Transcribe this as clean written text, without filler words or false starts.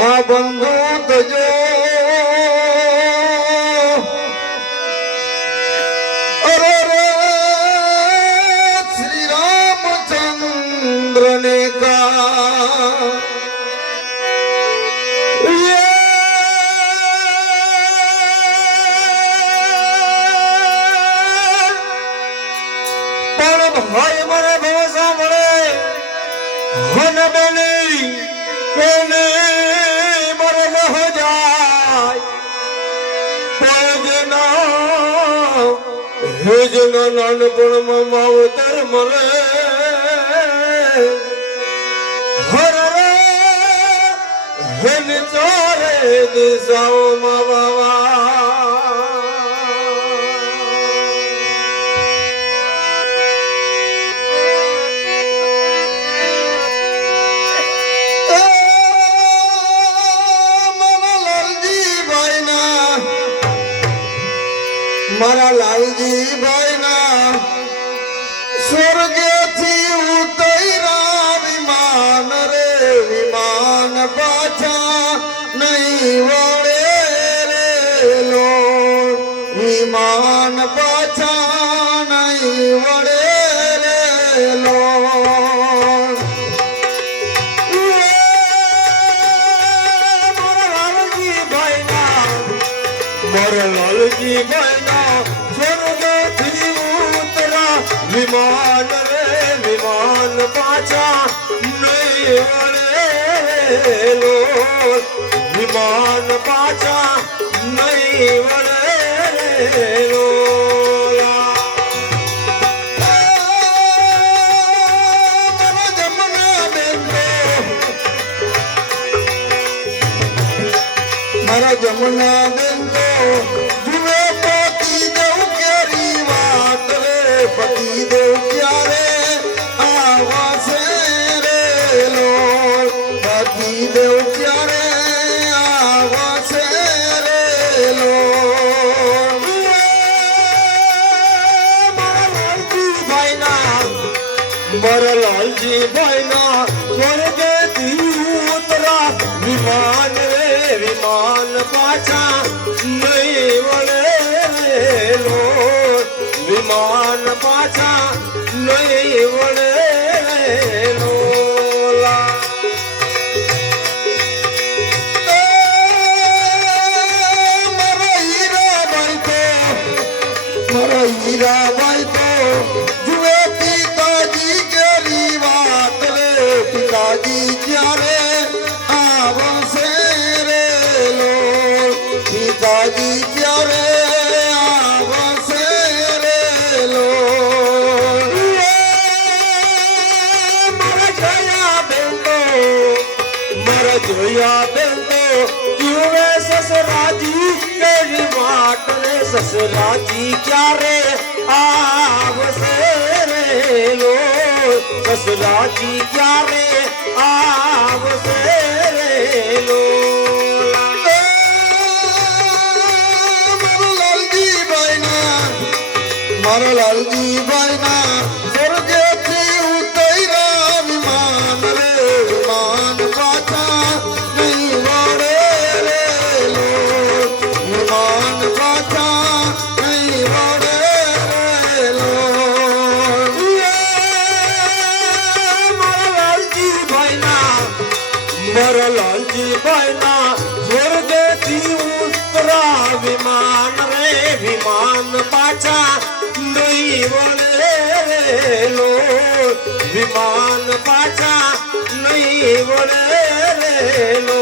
આ બંધુ તજો અરે રે શ્રી રામચંદ્ર ને કા ભાઈ મને બહુ સાંભળે હન બની કોને મરે ન જાય હેજના નાનપણમાં માવતર મળે હર રે હેન ચારે દિશાઓમાં બાવા મારા લાલજી ભાઈ ના સ્વર્ગેથી ઉતર્યા વિમાન રે વિમાન પાછા નહીં વળે રે લો વિમાન પાછા નહીં વળે રે લો મારા લાલજી ભાઈ વિમાન રે વિમાન પાછા નહીં વળે લો વિમાન પાછા નહીં વળે લો મારા જમના બેન તો જુએ પતિ દેવ કેરી વાત રે પતિ દેવ ક્યારે આવાસે રે લો પતિ દેવ ક્યારે આવાસે રે લો મારા લાલજી ભાઈ ના સ્વર્ગેથી ઉતરા વિમાન વિમાન પાછા નહીં વળે લો વિમાન પાછા નહીં વળે લો મારા હીરાબાઈ તો જુએ પિતાજી કેરી વાત રે પિતાજી ક્યારે આવશે પિતાજી ક્યારે આવશે રે લો મારા જોયા બેન તો જુએ સસરાજી કેરી વાટ રે સસરાજી ક્યારે આવશે રે લો સસરાજી ક્યારે આવશે રે લો મારા લાલજી ભાઈ ના સ્વર્ગેથી ઉતર્યા વિમાન રે વિમાન પાછા નહીં વળે રે લો વિમાન પાછા નહીં વળે રે લો મારા લાલજી ભાઈ ના સ્વર્ગેથી ઉતરા વિમાન રે વિમાન પાછા નહીં વળે લો વિમાન પાછા નહીં વળે લો